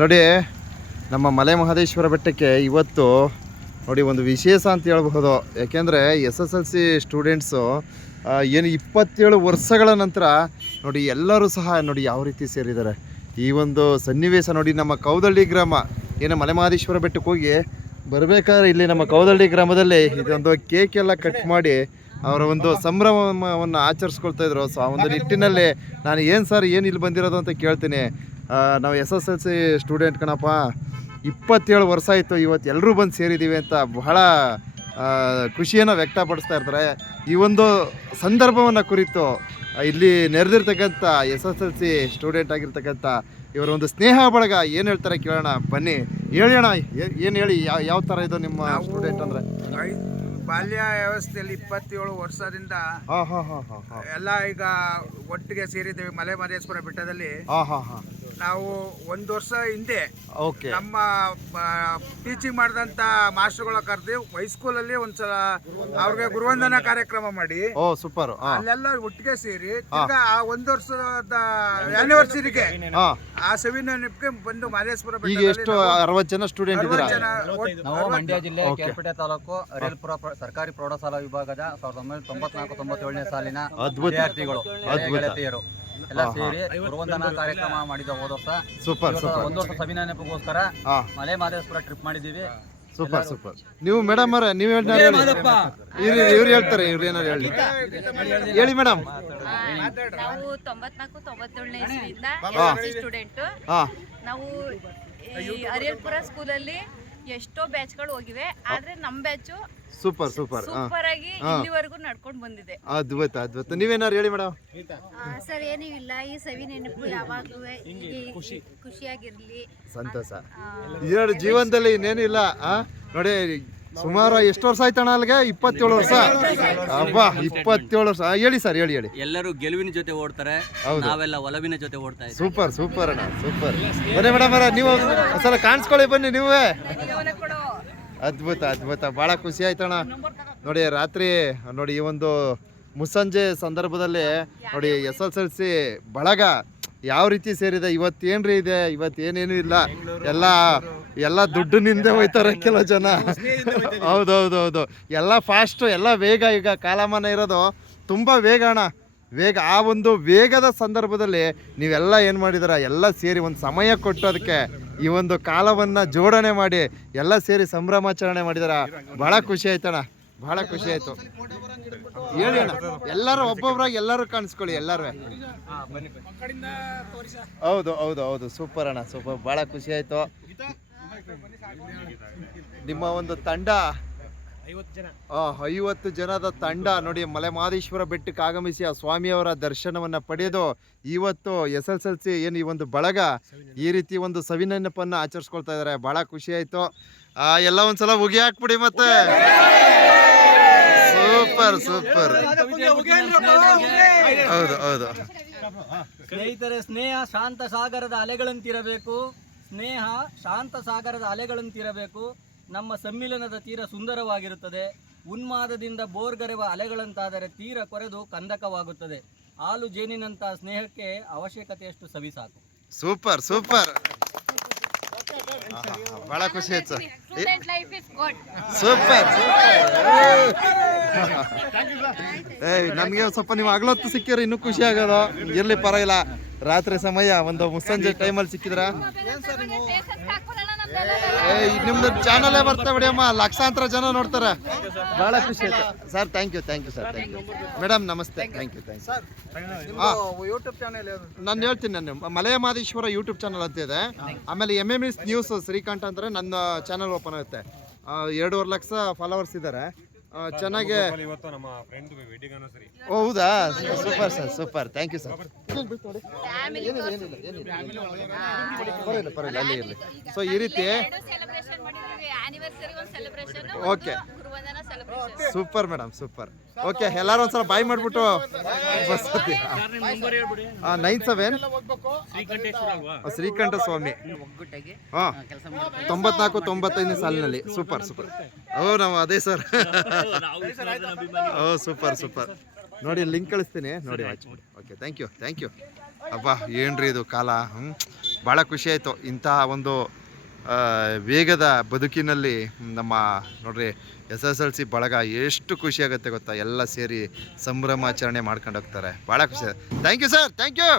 ನೋಡಿ, ನಮ್ಮ ಮಲೆ ಮಹದೇಶ್ವರ ಬೆಟ್ಟಕ್ಕೆ ಇವತ್ತು ನೋಡಿ, ಒಂದು ವಿಶೇಷ ಅಂತ ಹೇಳ್ಬಹುದು. ಯಾಕೆಂದರೆ S S L C students ಏನು ಇಪ್ಪತ್ತೇಳು ವರ್ಷಗಳ ನಂತರ ನೋಡಿ, ಎಲ್ಲರೂ ಸಹ ನೋಡಿ ಯಾವ ರೀತಿ ಸೇರಿದ್ದಾರೆ. ಈ ಒಂದು ಸನ್ನಿವೇಶ ನೋಡಿ, ನಮ್ಮ ಕೌದಳ್ಳಿ ಗ್ರಾಮ, ಏನು ಮಲೆ ಮಹದೇಶ್ವರ ಬೆಟ್ಟಕ್ಕೆ ಹೋಗಿ ಬರಬೇಕಾದ್ರೆ ಇಲ್ಲಿ ನಮ್ಮ ಕೌದಳ್ಳಿ ಗ್ರಾಮದಲ್ಲಿ ಇದೊಂದು ಕೇಕ್ ಎಲ್ಲ ಕಟ್ ಮಾಡಿ ಅವರ ಒಂದು ಸಂಭ್ರಮವನ್ನು ಆಚರಿಸ್ಕೊಳ್ತಾ ಇದ್ರು. ಸೊ ಆ ಒಂದು ನಿಟ್ಟಿನಲ್ಲಿ ನಾನು ಏನು ಸರ್, ಏನು ಇಲ್ಲಿ ಬಂದಿರೋದು ಅಂತ ಕೇಳ್ತೀನಿ. ನಾವು S S L C student ಕಣಪ್ಪ ಇಪ್ಪತ್ತೇಳು ವರ್ಷ ಆಯಿತು ಇವತ್ತು ಎಲ್ಲರೂ ಬಂದು ಸೇರಿದ್ದೀವಿ ಅಂತ ಬಹಳ ಖುಷಿಯನ್ನು ವ್ಯಕ್ತಪಡಿಸ್ತಾ ಇರ್ತಾರೆ. ಈ ಒಂದು ಸಂದರ್ಭವನ್ನು ಕುರಿತು ಇಲ್ಲಿ ನೆರೆದಿರ್ತಕ್ಕಂಥ S S L C student ಆಗಿರ್ತಕ್ಕಂಥ ಇವರ ಒಂದು ಸ್ನೇಹ ಬಳಗ ಏನು ಹೇಳ್ತಾರೆ ಕೇಳೋಣ ಬನ್ನಿ. ಹೇಳೋಣ ಏನು ಹೇಳಿ ಯಾವ ಯಾವ ಥರ ಇದು ನಿಮ್ಮ ಸ್ಟೂಡೆಂಟ್ ಅಂದರೆ? ಬಾಲ್ಯ ವ್ಯವಸ್ಥೆಯಲ್ಲಿ ಇಪ್ಪತ್ತೇಳು ವರ್ಷದಿಂದ ಹಾಂ ಹಾಂ ಹಾಂ ಹಾಂ ಹಾಂ. ಎಲ್ಲ ಈಗ ಒಟ್ಟಿಗೆ ಸೇರಿದ್ದೇವೆ ಮಲೆ ಮಹದೇಶ್ವರ ಬೆಟ್ಟದಲ್ಲಿ. ಹಾಂ ಹಾಂ ಹಾಂ. ನಾವು ಒಂದು ವರ್ಷ ಹಿಂದೆ ಓಕೆ ನಮ್ಮ ಟೀಚಿಂಗ್ ಮಾಡಿದಂತ ಮಾಸ್ಟರ್ಗಳ ಕರೆದು ಹೈಸ್ಕೂಲಲ್ಲಿ ಒಂದ್ಸಲ ಅವ್ರಿಗೆ ಗುರುವಂದನಾ ಕಾರ್ಯಕ್ರಮ ಮಾಡಿ. ಓ ಸೂಪರ್ ಅಲ್ಲೆಲ್ಲ ಒಟ್ಟಿಗೆ ಸೇರಿ ತಿರ್ಗಾ ಆ ಒಂದು ವರ್ಷದ ಆನಿವರ್ಸರಿಗೆ ಆ. ಸೆವಿನ ನೆನಪಿಗೆ ಬಂದು ಮಹದೇಶ್ವರ ಈಗ ಎಷ್ಟು ಅರವತ್ತು ಜನ ಸ್ಟೂಡೆಂಟ್ ಇದ್ದೀರಾ? ಜನ ಒಟ್ಟು ನಾವು ಮಂಡ್ಯ ಜಿಲ್ಲೆ Okay. ತಾಲೂಕು ರೇಲ್ಪುರ ಪ್ರ- ಸರ್ಕಾರಿ ಪ್ರೌಢಶಾಲಾ ವಿಭಾಗದ ಸಾವಿರದ ಒಂಬೈನೂರ ತೊಂಬತ್ನಾಲ್ಕು ತೊಂಬತ್ತೇಳನೇ ಸಾಲಿನ ಅದ್ಭುತ. ವಿದ್ಯಾರ್ಥಿಗಳು ಅದ್ಭುತ. ಗೆಳತಿಯರು. ಎಲ್ಲ ಸೇರಿ ಗುರುವಂದನಾ ಕಾರ್ಯಕ್ರಮ ಮಾಡಿದ ಹೋದ ವರ್ಷ. ಸೂಪರ್ ಇವತ್ತು ಸೂಪರ್. ಒಂದು ವರ್ಷ ಸವಿನ ಹಾಂ. ಮಲೆ ಮಹದೇಶ್ವರ ಟ್ರಿಪ್ ಮಾಡಿದೀವಿ ಸೂಪರ್ ಸೂಪರ್. ನೀವು ಮೇಡಮ್ ಅವರ ನೀವು ಹೇಳ್ತಾರೆ ಇವ್ರು ಇವ್ರು ಹೇಳ್ತಾರೆ ಇವ್ರು ಏನಾರು ಹೇಳಿ. ಹೇಳಿ. ಮೇಡಮ್ ನಾವು ತೊಂಬತ್ನಾಲ್ಕು ತೊಂಬತ್ತೇಳನೇ ಇಸ್ವಿಯಿಂದ. ಸ್ಟೂಡೆಂಟ್. ನಾವು ಈ ಅರಿಯಲ್ಪುರ ಸ್ಕೂಲಲ್ಲಿ ಎಷ್ಟೋ ಬ್ಯಾಚ್ಗಳು ಹೋಗಿವೆ ಆದ್ರೆ ನಮ್ ಬ್ಯಾಚು ಸೂಪರ್ ಸೂಪರ್. ಸೂಪರ್ ಆಗಿ ಇಲ್ಲಿವರೆಗೂ ನಡ್ಕೊಂಡು ಬಂದಿದೆ. ಅದ್ಭುತ ಅದ್ಭುತ. ನೀವೇನಾರು ಹೇಳಿ ಮೇಡಮ್. ಸರ್ ಏನೂ ಇಲ್ಲ ಈ ಸವಿ ನೆನಪು ಯಾವಾಗಲೂ ಖುಷಿಯಾಗಿರ್ಲಿ. ಸಂತೋಷ. ಎರಡು ಜೀವನದಲ್ಲಿ ಇನ್ನೇನಿಲ್ಲ ನೋಡಿ ಸುಮಾರು ಎಷ್ಟು ವರ್ಷ ಆಯ್ತಣ್ಣ ಅಲ್ಲಿಗೆ? ಇಪ್ಪತ್ತೇಳು ವರ್ಷ. ಅಬ್ಬಾ ಇಪ್ಪತ್ತೇಳು ವರ್ಷ. ಹೇಳಿ ಸರ್ ಹೇಳಿ ಹೇಳಿ. ಎಲ್ಲರೂ ಗೆಲುವಿನ ಜೊತೆ ಓಡ್ತಾರೆ. ನಾವೆಲ್ಲ ಒಲವಿನ ಜೊತೆ ಓಡ್ತಾ ಇದ್ದೀವಿ. ಸೂಪರ್ ಸೂಪರ್ ಅಣ್ಣ ಸೂಪರ್. ಬನ್ನಿ ಮೇಡಮ್ ಅವರ ನೀವು ಒಂದ್ಸಲ ಕಾಣಿಸ್ಕೊಳ್ಳಿ ಬನ್ನಿ ನೀವೇ. ಅದ್ಭುತ ಅದ್ಭುತ. ಭಾಳ ಖುಷಿ ಆಯ್ತಣ್ಣ. ನೋಡಿ ರಾತ್ರಿ ನೋಡಿ ಈ ಒಂದು ಮುಸ್ಸಂಜೆ ಸಂದರ್ಭದಲ್ಲಿ ನೋಡಿ ಎಸ್ ಎಲ್ ಎಲ್ ಸಿ ಬಳಗ ಯಾವ ರೀತಿ ಸೇರಿದೆ? ಇವತ್ತೇನ್ರಿ ಇದೆ? ಇವತ್ತೇನೇನು ಇಲ್ಲ. ಎಲ್ಲ ಎಲ್ಲ ದುಡ್ಡಿನಿಂದ ಹೋಯ್ತಾರೆ ಕೆಲವು ಜನ. ಹೌದೌದೌದು. ಎಲ್ಲ ಫಾಸ್ಟು ಎಲ್ಲ ವೇಗ ಈಗ ಕಾಲಮಾನ ಇರೋದು. ತುಂಬ ವೇಗ ಅಣ್ಣ. ವೇಗ ಆ ಒಂದು ವೇಗದ ಸಂದರ್ಭದಲ್ಲಿ ನೀವೆಲ್ಲ ಏನು ಮಾಡಿದಿರ? ಎಲ್ಲ ಸೇರಿ ಒಂದು ಸಮಯ ಕೊಟ್ಟು ಅದಕ್ಕೆ ಈ ಒಂದು ಕಾಲವನ್ನು ಜೋಡಣೆ ಮಾಡಿ ಎಲ್ಲ ಸೇರಿ ಸಂಭ್ರಮಾಚರಣೆ ಮಾಡಿದಾರ. ಬಹಳ ಖುಷಿ ಆಯ್ತಣ್ಣ ಬಹಳ ಖುಷಿ ಆಯ್ತು. ಹೇಳಿ ಅಣ್ಣ. ಎಲ್ಲರೂ ಒಬ್ಬೊಬ್ರಾಗಿ ಎಲ್ಲರೂ ಕಾಣಿಸ್ಕೊಳ್ಳಿ ಎಲ್ಲರೂ. ಹೌದು ಹೌದು ಹೌದು. ಸೂಪರ್ ಅಣ್ಣ ಸೂಪರ್. ಭಾಳ ಖುಷಿ ಆಯ್ತು. ನಿಮ್ಮ ಒಂದು ತಂಡ. ಐವತ್ತು ಜನದ ತಂಡ. ನೋಡಿ ಮಲೆ ಮಹದೇಶ್ವರ ಬೆಟ್ಟಕ್ಕೆ ಆಗಮಿಸಿ ಆ ಸ್ವಾಮಿಯವರ ದರ್ಶನವನ್ನ ಪಡೆದು ಇವತ್ತು ಎಸ್ ಎಸ್ ಎಲ್ ಸಿ ಏನು ಈ ಒಂದು ಬಳಗ ಈ ರೀತಿ ಒಂದು ಸವಿನೆನಪನ್ನು ಆಚರಿಸ್ಕೊಳ್ತಾ ಇದ್ದಾರೆ. ಬಹಳ ಖುಷಿ ಆಯ್ತು. ಆ, ಎಲ್ಲ ಒಂದ್ಸಲ ಉಗಿ ಹಾಕ್ಬಿಡಿ ಮತ್ತೆ. Super super. ಹೌದು ಹೌದು. ಸ್ನೇಹಿತರೆ ಸ್ನೇಹ ಶಾಂತ ಸಾಗರದ ಅಲೆಗಳಂತಿರಬೇಕು. ಸ್ನೇಹ ಶಾಂತ ಸಾಗರದ ಅಲೆಗಳಂತಿರಬೇಕು. ನಮ್ಮ ಸಮ್ಮಿಲನದ ತೀರ ಸುಂದರವಾಗಿರುತ್ತದೆ. ಉನ್ಮಾದದಿಂದ ಬೋರ್ಗರೆವ ಅಲೆಗಳಂತಾದರೆ ತೀರ ಕೊರೆದು ಕಂದಕವಾಗುತ್ತದೆ. ಹಾಲು ಜೇನಿನಂಥ ಸ್ನೇಹಕ್ಕೆ ಅವಶ್ಯಕತೆಯಷ್ಟು ಸವಿ ಸಾಕು ಸೂಪರ್. ಸೂಪರ್ ಬಹಳ ಖುಷಿ ಆಯ್ತು. ಸೂಪರ್ ಏಯ್ ನಮಗೆ ಸ್ವಲ್ಪ ನೀವು ಆಗ್ಲೊತ್ತು ಸಿಕ್ಕಿದ್ರೆ ಇನ್ನೂ ಖುಷಿ ಆಗೋದು. ಇರ್ಲಿ ಪರವಾಗಿಲ್ಲ. ರಾತ್ರಿ ಸಮಯ ಒಂದು ಮುಸ್ಸಂಜೆ ಟೈಮಲ್ಲಿ ಸಿಕ್ಕಿದ್ರ? ನಿಮ್ದು ಚಾನಲೇ ಬರ್ತಾ ಬಿಡಿ ಅಮ್ಮ ಲಕ್ಷಾಂತರ ಜನ ನೋಡ್ತಾರೆ. ಬಹಳ ಖುಷಿ ಆಯ್ತು. Sir thank you thank you sir thank you madam ನಮಸ್ತೆ. Thank you thank you YouTube channel ನಾನು ಹೇಳ್ತೀನಿ ನಾನು ಮಲಯ ಮಾದೇಶ್ವರ ಯೂಟ್ಯೂಬ್ ಚಾನಲ್ ಅಂತ ಇದೆ. ಆಮೇಲೆ M M S news Srikanth ಅಂದರೆ ನನ್ನ ಚಾನಲ್ ಓಪನ್ ಆಗುತ್ತೆ. ಎರಡೂವರೆ ಲಕ್ಷ ಫಾಲೋವರ್ಸ್ ಇದ್ದಾರೆ. ಚೆನ್ನಾಗಿ ಇವತ್ತು ನಮ್ಮ ಫ್ರೆಂಡ್ ವೆಡ್ಡಿಂಗ್ ಅನ್ನಿಸ್ರಿ ಓ, ಹೌದಾ? Super sir super. Thank you sir. ಪರವಾಗಿಲ್ಲ ಪರವಾಗಿಲ್ಲ. ಅಲ್ಲಿ ಇರಲಿ ಸೊ ಈ ರೀತಿ ಸೆಲೆಬ್ರೇಷನ್ ಮಾಡಿದ್ವಿ ಆನಿವರ್ಸರಿ ಒಂದು celebration okay super madam super. Okay ಎಲ್ಲರೂ ಒಂದ್ಸಲ ಬಾಯ್ ಮಾಡಿಬಿಟ್ಟು bus nine seven Srikantha Swamy. ಹಾಂ, ತೊಂಬತ್ನಾಲ್ಕು, ತೊಂಬತ್ತೈದನೇ ಸಾಲಿನಲ್ಲಿ. Super super. ಓ, ನಾವು ಅದೇ ಸರ್ ಓ, ಸೂಪರ್ ಸೂಪರ್. ನೋಡಿ ಲಿಂಕ್ ಕಳಿಸ್ತೀನಿ. ನೋಡಿ okay thank you thank you ಅಬ್ಬಾ, ಏನ್ರಿ ಇದು ಕಾಲ? ಹ್ಞೂ ಭಾಳ ಖುಷಿ ಆಯಿತು. ಇಂತಹ ಒಂದು ವೇಗದ ಬದುಕಿನಲ್ಲಿ ನಮ್ಮ ನೋಡ್ರಿ ಎಸ್ ಎಸ್ ಎಲ್ ಸಿ ಬಳಗ ಎಷ್ಟು ಖುಷಿ ಆಗುತ್ತೆ ಗೊತ್ತಾ? ಎಲ್ಲ ಸೇರಿ ಸಂಭ್ರಮಾಚರಣೆ ಮಾಡ್ಕೊಂಡು ಹೋಗ್ತಾರೆ. ಭಾಳ ಖುಷಿ thank you sir thank you